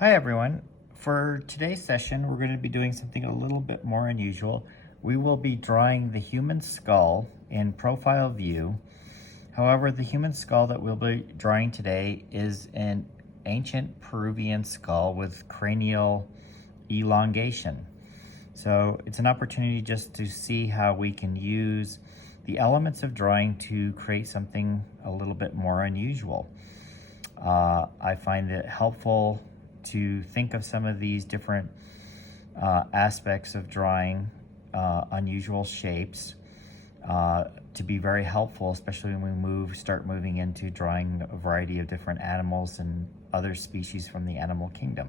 Hi everyone. For today's session, we're going to be doing something a little bit more unusual. We will be drawing the human skull in profile view. However, the human skull that we'll be drawing today is an ancient Peruvian skull with cranial elongation. So it's an opportunity just to see how we can use the elements of drawing to create something a little bit more unusual. I find it helpful to think of some of these different aspects of drawing unusual shapes to be very helpful, especially when we start moving into drawing a variety of different animals and other species from the animal kingdom.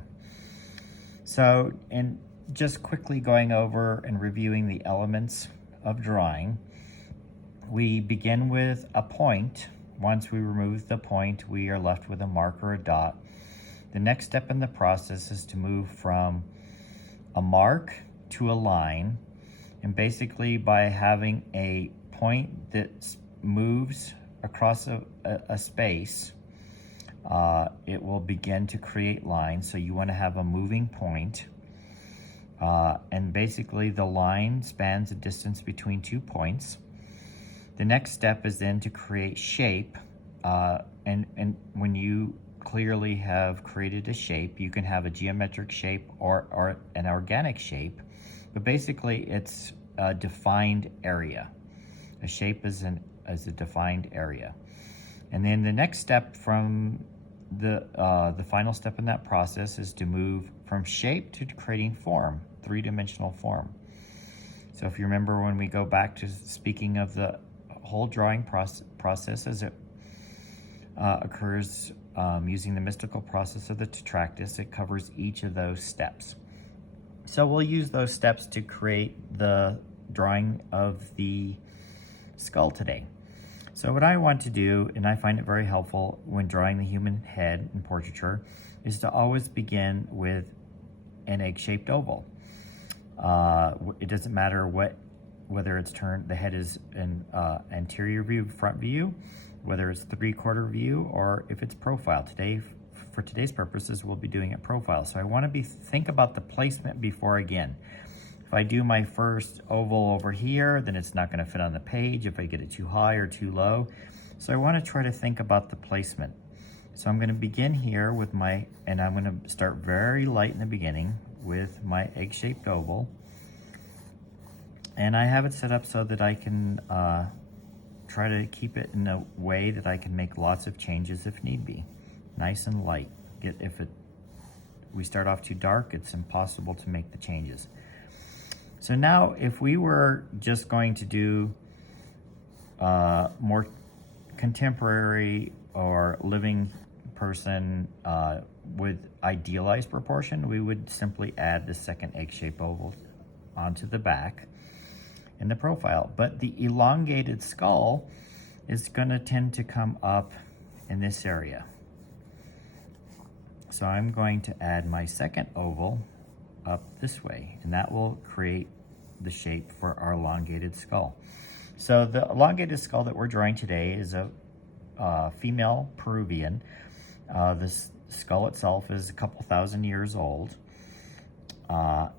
So, and just quickly going over and reviewing the elements of drawing, we begin with a point. Once we remove the point, we are left with a mark or a dot. The next step in the process is to move from a mark to a line. And basically by having a point that moves across a space, it will begin to create lines. So you want to have a moving point. And basically the line spans a distance between 2 points. The next step is then to create shape. And when you clearly have created a shape, you can have a geometric shape or an organic shape, but basically it's a defined area. A shape is a defined area. And then the next step from the final step in that process is to move from shape to creating form, three-dimensional form. So if you remember when we go back to speaking of the whole drawing process as it occurs using the mystical process of the tetractys, it covers each of those steps. So we'll use those steps to create the drawing of the skull today. So what I want to do, and I find it very helpful when drawing the human head in portraiture, is to always begin with an egg-shaped oval. It doesn't matter whether it's turned, the head is in anterior view, front view, whether it's three-quarter view, or if it's profile. Today, for today's purposes, we'll be doing it profile. So I want to think about the placement before again. If I do my first oval over here, then it's not going to fit on the page if I get it too high or too low. So I want to try to think about the placement. So I'm going to begin here with and I'm going to start very light in the beginning with my egg-shaped oval. And I have it set up so that I can try to keep it in a way that I can make lots of changes if need be. Nice and light. If we start off too dark, it's impossible to make the changes. So now if we were just going to do more contemporary or living person with idealized proportion, we would simply add the second egg-shaped oval onto the back in the profile. But the elongated skull is going to tend to come up in this area. So I'm going to add my second oval up this way, and that will create the shape for our elongated skull. So the elongated skull that we're drawing today is a female Peruvian. This skull itself is a couple thousand years old.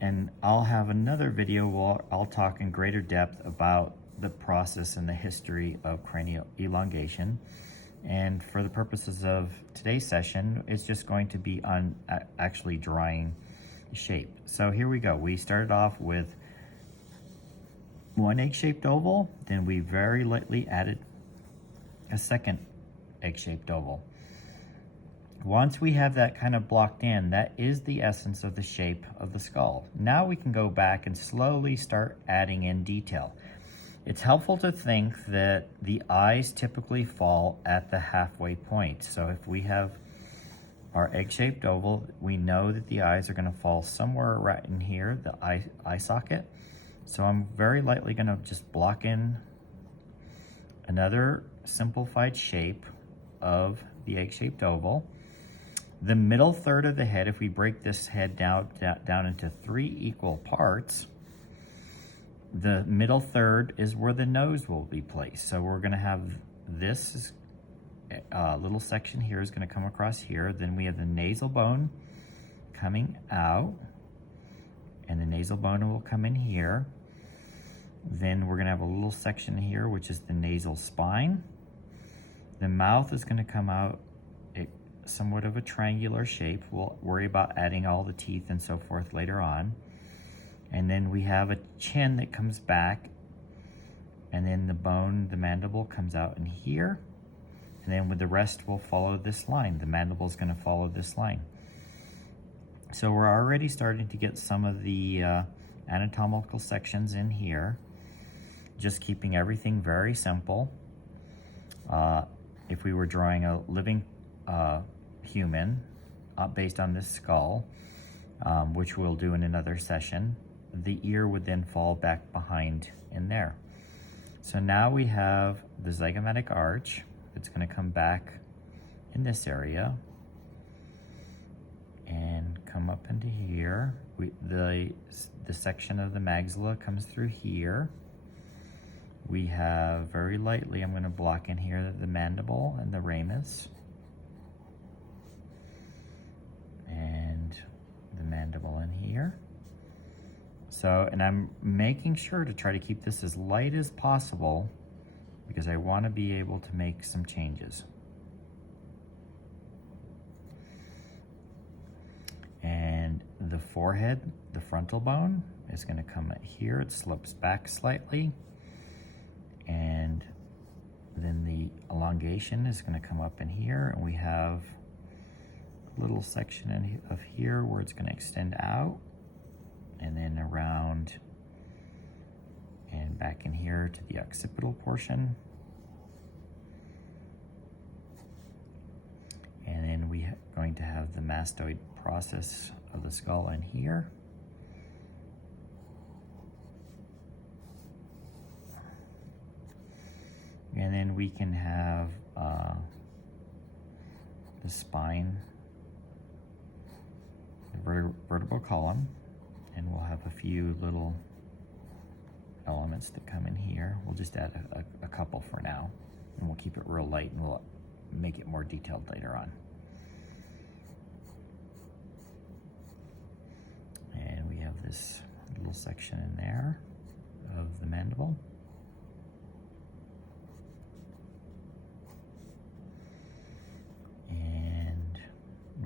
And I'll have another video where I'll talk in greater depth about the process and the history of cranial elongation. And for the purposes of today's session, it's just going to be on actually drawing the shape. So here we go. We started off with one egg-shaped oval, then we very lightly added a second egg-shaped oval. Once we have that kind of blocked in, that is the essence of the shape of the skull. Now we can go back and slowly start adding in detail. It's helpful to think that the eyes typically fall at the halfway point. So if we have our egg-shaped oval, we know that the eyes are going to fall somewhere right in here, the eye socket. So I'm very lightly going to just block in another simplified shape of the egg-shaped oval. The middle third of the head, if we break this head down into 3 equal parts, the middle third is where the nose will be placed. So we're going to have this little section here is going to come across here. Then we have the nasal bone coming out, and the nasal bone will come in here. Then we're gonna have a little section here, which is the nasal spine. The mouth is gonna come out somewhat of a triangular shape. We'll worry about adding all the teeth and so forth later on. And then we have a chin that comes back, and then the bone, the mandible, comes out in here. And then with the rest will follow this line. The mandible is gonna follow this line. So we're already starting to get some of the anatomical sections in here, just keeping everything very simple. If we were drawing a living human based on this skull, which we'll do in another session, the ear would then fall back behind in there. So now we have the zygomatic arch that's going to come back in this area and come up into here. The section of the maxilla comes through here. We have very lightly, I'm going to block in here the mandible and the ramus, and the mandible in here. So, and I'm making sure to try to keep this as light as possible because I want to be able to make some changes. And the forehead, the frontal bone, is going to come here. It slips back slightly. And then the elongation is going to come up in here, and we have a little section of here where it's going to extend out, and then around and back in here to the occipital portion. And then we're going to have the mastoid process of the skull in here. And then we can have the spine, the vertebral column, and we'll have a few little elements that come in here. We'll just add a couple for now, and we'll keep it real light, and we'll make it more detailed later on. And we have this little section in there of the mandible.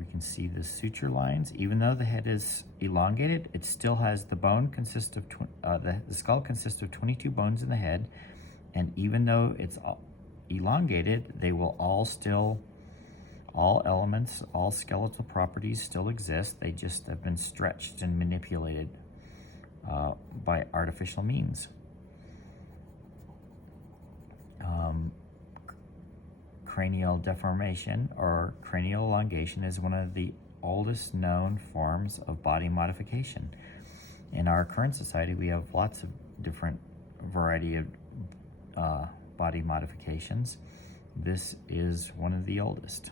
Can see the suture lines. Even though the head is elongated, it still has the bone consists of the skull consists of 22 bones in the head, and even though it's elongated, they will all elements, all skeletal properties still exist. They just have been stretched and manipulated by artificial means. Cranial deformation or cranial elongation is one of the oldest known forms of body modification. In our current society, we have lots of different variety of body modifications. This is one of the oldest.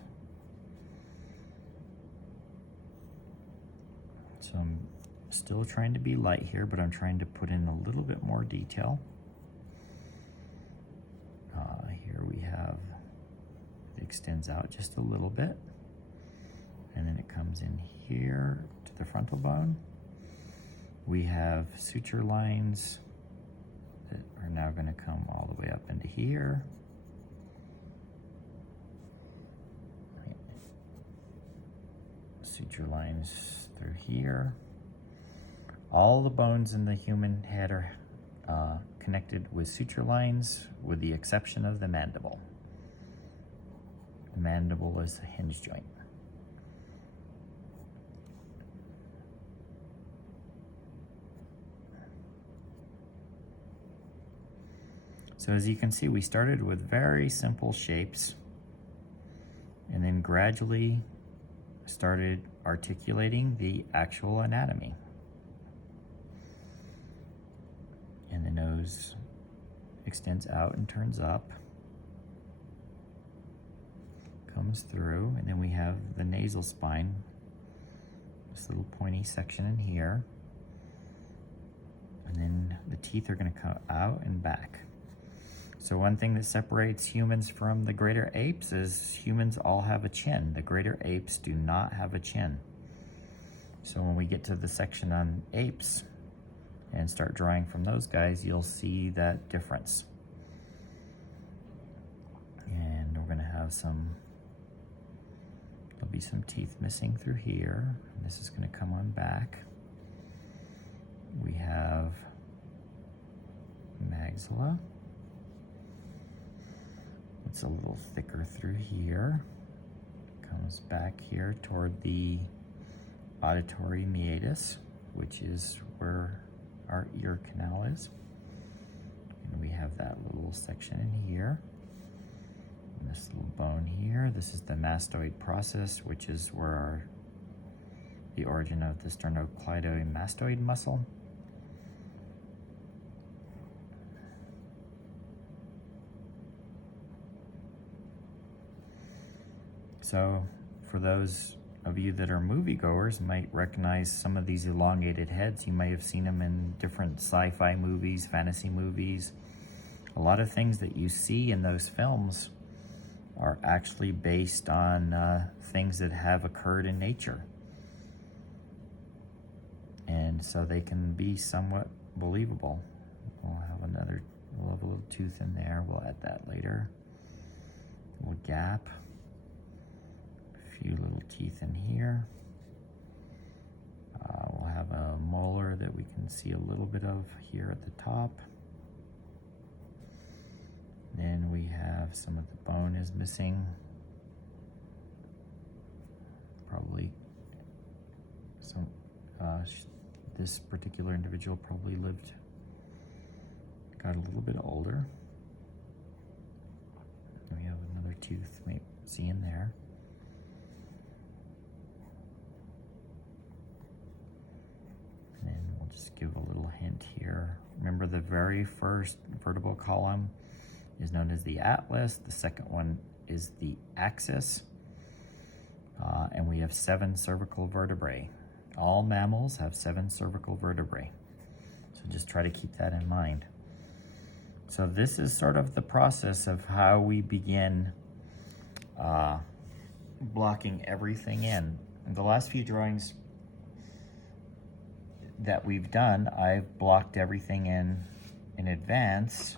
So I'm still trying to be light here, but I'm trying to put in a little bit more detail. Here we have, it extends out just a little bit, and then it comes in here to the frontal bone. We have suture lines that are now going to come all the way up into here. Suture lines through here. All the bones in the human head are connected with suture lines, with the exception of the mandible. The mandible is a hinge joint. So as you can see, we started with very simple shapes and then gradually started articulating the actual anatomy. And the nose extends out and turns up, comes through, and then we have the nasal spine, this little pointy section in here, and then the teeth are going to come out and back. So one thing that separates humans from the greater apes is humans all have a chin. The greater apes do not have a chin. So when we get to the section on apes and start drawing from those guys, you'll see that difference. And we're gonna have there'll be some teeth missing through here. And this is gonna come on back. We have maxilla. It's a little thicker through here. Comes back here toward the auditory meatus, which is where our ear canal is. And we have that little section in here. And this little bone here. This is the mastoid process, which is where the origin of the sternocleidomastoid muscle. So for those of you that are moviegoers might recognize some of these elongated heads. You might have seen them in different sci-fi movies, fantasy movies. A lot of things that you see in those films are actually based on things that have occurred in nature. And so they can be somewhat believable. We'll have a little tooth in there. We'll add that later. A little gap. Few little teeth in here. We'll have a molar that we can see a little bit of here at the top. Then we have some of the bone is missing. Probably some, this particular individual probably got a little bit older. And we have another tooth, maybe see in there. Just give a little hint here. Remember, the very first vertebral column is known as the atlas. The second one is the axis. And we have 7 cervical vertebrae. All mammals have 7 cervical vertebrae. So just try to keep that in mind. So this is sort of the process of how we begin blocking everything in. The last few drawings that we've done, I've blocked everything in advance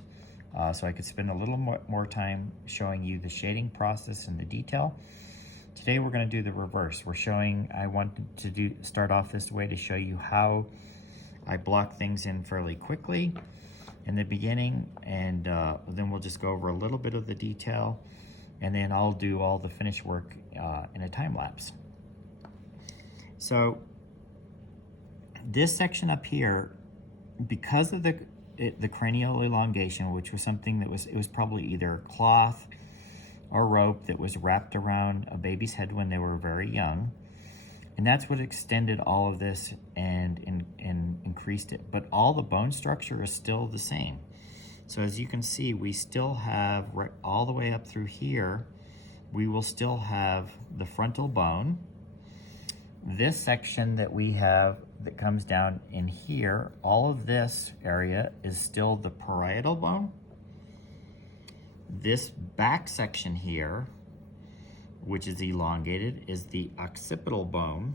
so I could spend a little more time showing you the shading process and the detail. Today we're going to do the reverse. I wanted to start off this way to show you how I block things in fairly quickly in the beginning, and then we'll just go over a little bit of the detail, and then I'll do all the finish work in a time lapse. So this section up here, because of the cranial elongation, which was something that it was probably either cloth or rope that was wrapped around a baby's head when they were very young, and that's what extended all of this and increased it. But all the bone structure is still the same. So as you can see, we still have all the way up through here, we will still have the frontal bone. This section that we have that comes down in here, all of this area is still the parietal bone. This back section here, which is elongated, is the occipital bone.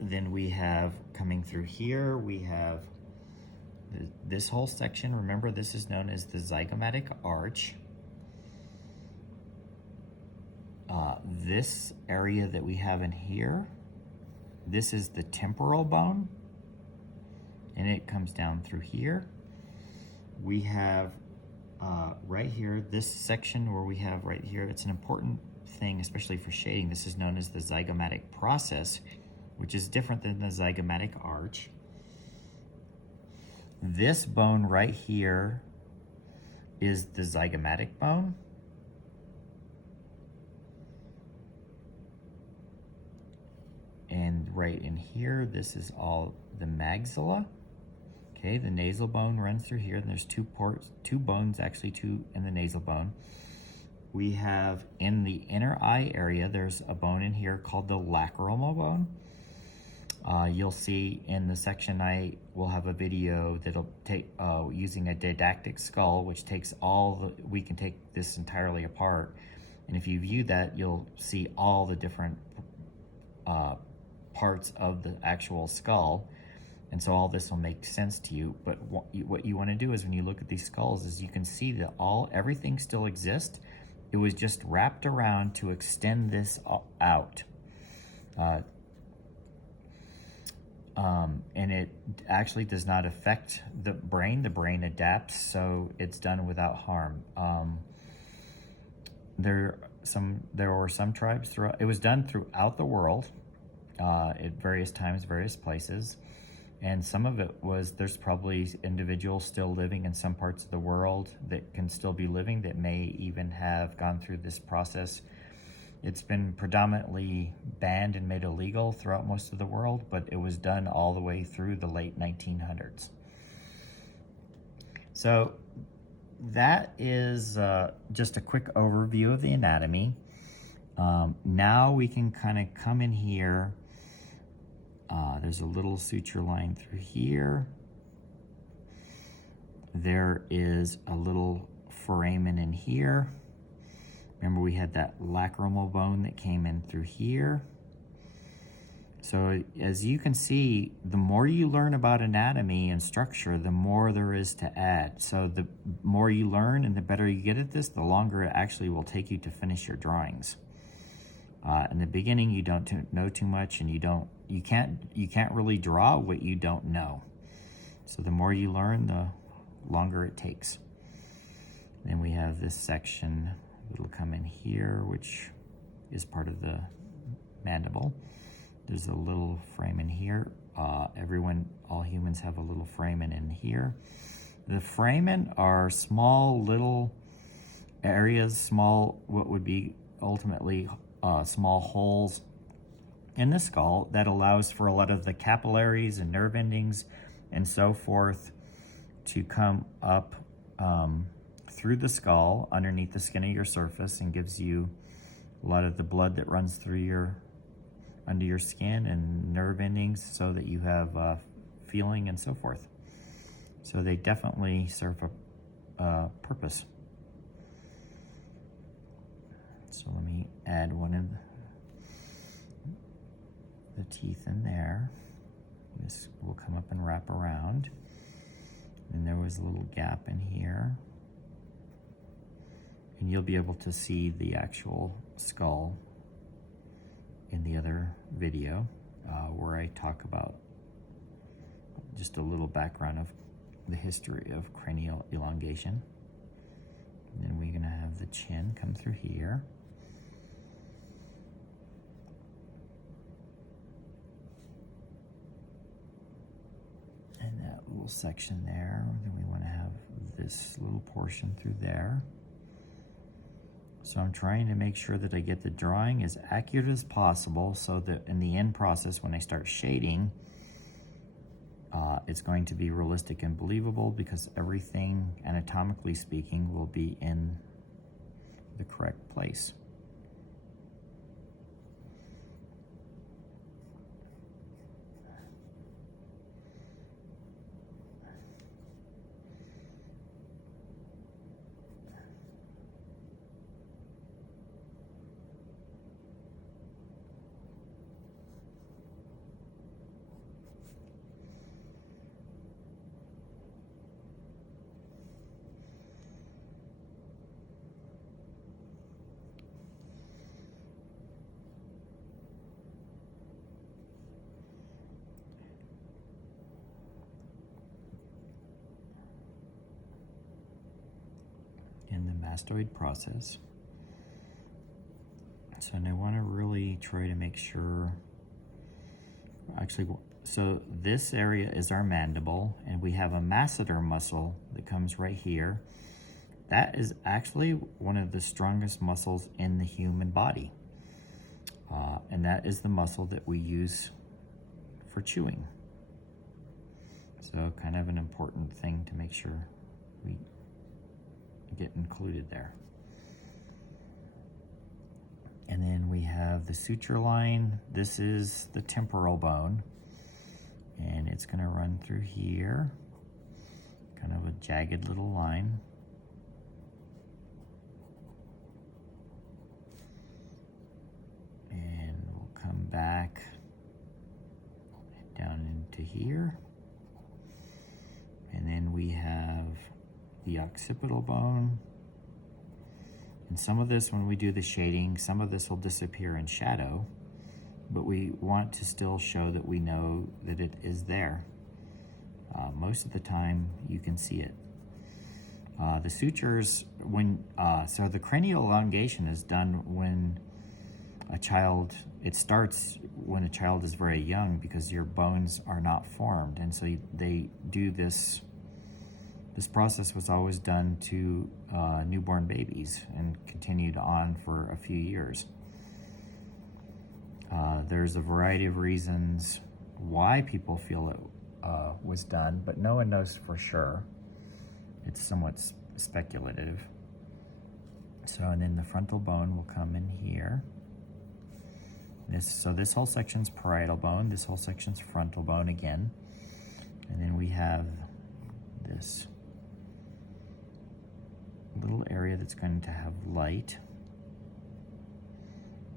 Then we have, coming through here, we have this whole section. Remember, this is known as the zygomatic arch. This area that we have in here, this is the temporal bone, and it comes down through here. We have right here, this section where we have right here, it's an important thing, especially for shading. This is known as the zygomatic process, which is different than the zygomatic arch. This bone right here is the zygomatic bone. And right in here, this is all the maxilla. Okay, the nasal bone runs through here, and there's two bones, actually two in the nasal bone. We have in the inner eye area, there's a bone in here called the lacrimal bone. You'll see in the section I will have a video that'll take using a didactic skull, which takes we can take this entirely apart. And if you view that, you'll see all the different parts of the actual skull. And so all this will make sense to you. But what you want to do is when you look at these skulls is you can see that everything still exists. It was just wrapped around to extend this out. And it actually does not affect the brain. The brain adapts, so it's done without harm. There were some tribes throughout. It was done throughout the world, at various times, various places, and some of it was. There's probably individuals still living in some parts of the world that can still be living that may even have gone through this process. It's been predominantly banned and made illegal throughout most of the world, but it was done all the way through the late 1900s. So that is just a quick overview of the anatomy. Now we can kind of come in here. There's a little suture line through here. There is a little foramen in here. Remember, we had that lacrimal bone that came in through here. So as you can see, the more you learn about anatomy and structure, the more there is to add. So the more you learn and the better you get at this, the longer it actually will take you to finish your drawings. In the beginning, you don't know too much, and you can't really draw what you don't know. So the more you learn, the longer it takes. Then we have this section. It'll come in here, which is part of the mandible. There's a little foramen here. All humans have a little foramen in here. The foramen are small little areas, what would be ultimately small holes in the skull that allows for a lot of the capillaries and nerve endings and so forth to come up through the skull underneath the skin of your surface, and gives you a lot of the blood that runs through under your skin and nerve endings so that you have feeling and so forth. So they definitely serve a purpose. So let me add one of the teeth in there. This will come up and wrap around. And there was a little gap in here. And you'll be able to see the actual skull in the other video where I talk about just a little background of the history of cranial elongation. And then we're going to have the chin come through here. And that little section there. Then we want to have this little portion through there. So I'm trying to make sure that I get the drawing as accurate as possible so that in the end process, when I start shading, it's going to be realistic and believable, because everything, anatomically speaking, will be in the correct place. In the mastoid process. So I want to really try to make sure, so this area is our mandible, and we have a masseter muscle that comes right here. That is actually one of the strongest muscles in the human body. And that is the muscle that we use for chewing. So kind of an important thing to make sure we get included there. And then we have the suture line. This is the temporal bone, and it's going to run through here, kind of a jagged little line. And we'll come back down into here. And then we have the occipital bone. And some of this, when we do the shading, some of this will disappear in shadow, but we want to still show that we know that it is there. Most of the time you can see it. The sutures, so the cranial elongation is done when a child, it starts when a child is very young because your bones are not formed. And so they do this. This process was always done to newborn babies and continued on for a few years. There's a variety of reasons why people feel it was done, but no one knows for sure. It's somewhat speculative. So, and then the frontal bone will come in here. So this whole section's parietal bone, this whole section's frontal bone again. And then we have this little area that's going to have light.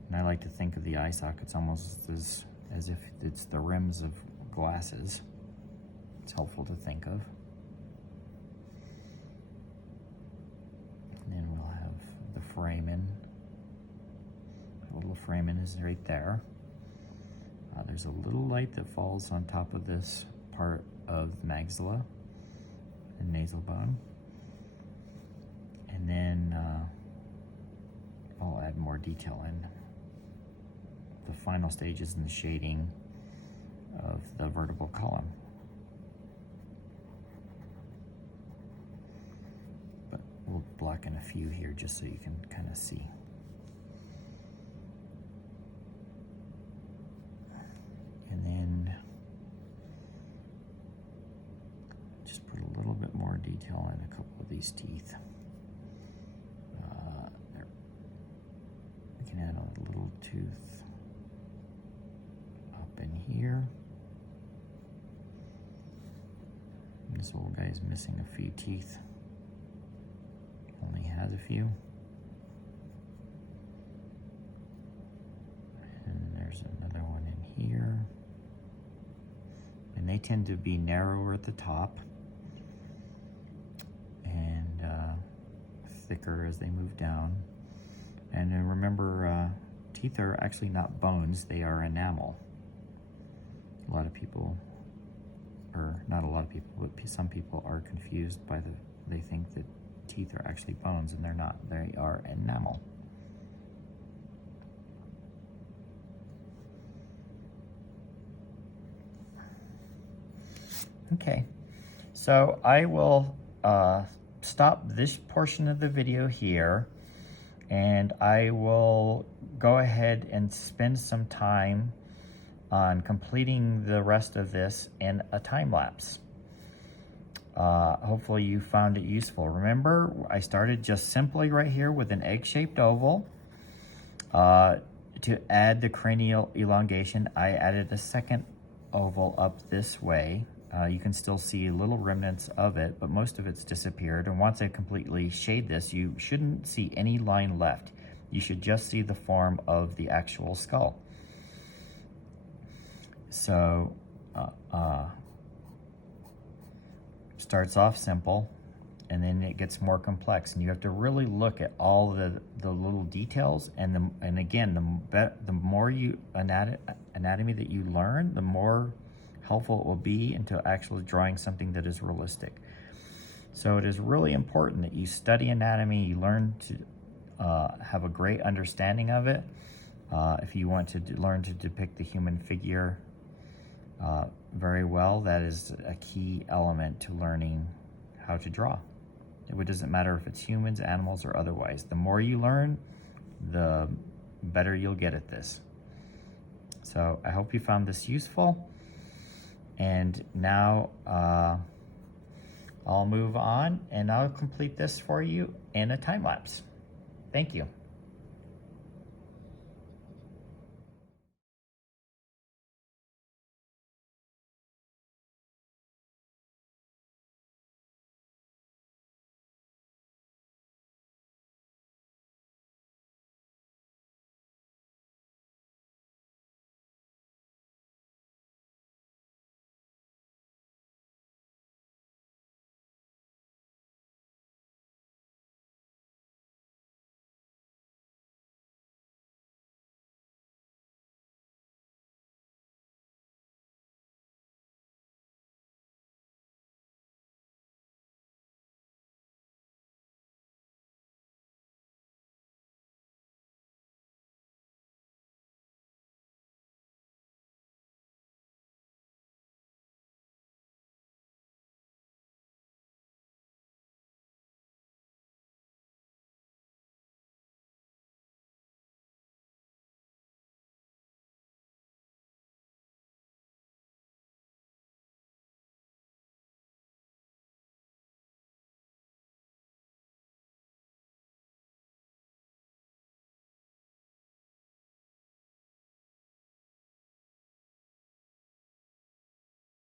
And I like to think of the eye sockets almost as if it's the rims of glasses. It's helpful to think of. And then we'll have the foramen. The little foramen is right there. There's a little light that falls on top of this part of the maxilla and nasal bone. And then I'll add more detail in the final stages in the shading of the vertebral column. But we'll block in a few here just so you can kind of see. And then just put a little bit more detail in a couple of these teeth. There. We can add a little tooth up in here. This old guy is missing a few teeth. Only has a few. And there's another one in here. And they tend to be narrower at the top and thicker as they move down. And then remember, teeth are actually not bones, they are enamel. A lot of people, or not a lot of people, but some people are confused by they think that teeth are actually bones, and they're not. They are enamel. Okay, so I will stop this portion of the video here, and I will go ahead and spend some time on completing the rest of this in a time lapse. Hopefully you found it useful. Remember, I started just simply right here with an egg-shaped oval. To add the cranial elongation, I added a second oval up this way. You can still see little remnants of it, but most of it's disappeared. And once I completely shade this, you shouldn't see any line left. You should just see the form of the actual skull. So, starts off simple, and then it gets more complex, and you have to really look at all the little details. And again, the more anatomy that you learn, the more helpful it will be into actually drawing something that is realistic. So it is really important that you study anatomy, you learn to have a great understanding of it. If you want to learn to depict the human figure very well, that is a key element to learning how to draw. It doesn't matter if it's humans, animals, or otherwise. The more you learn, the better you'll get at this. So I hope you found this useful. And now I'll move on and I'll complete this for you in a time lapse. Thank you.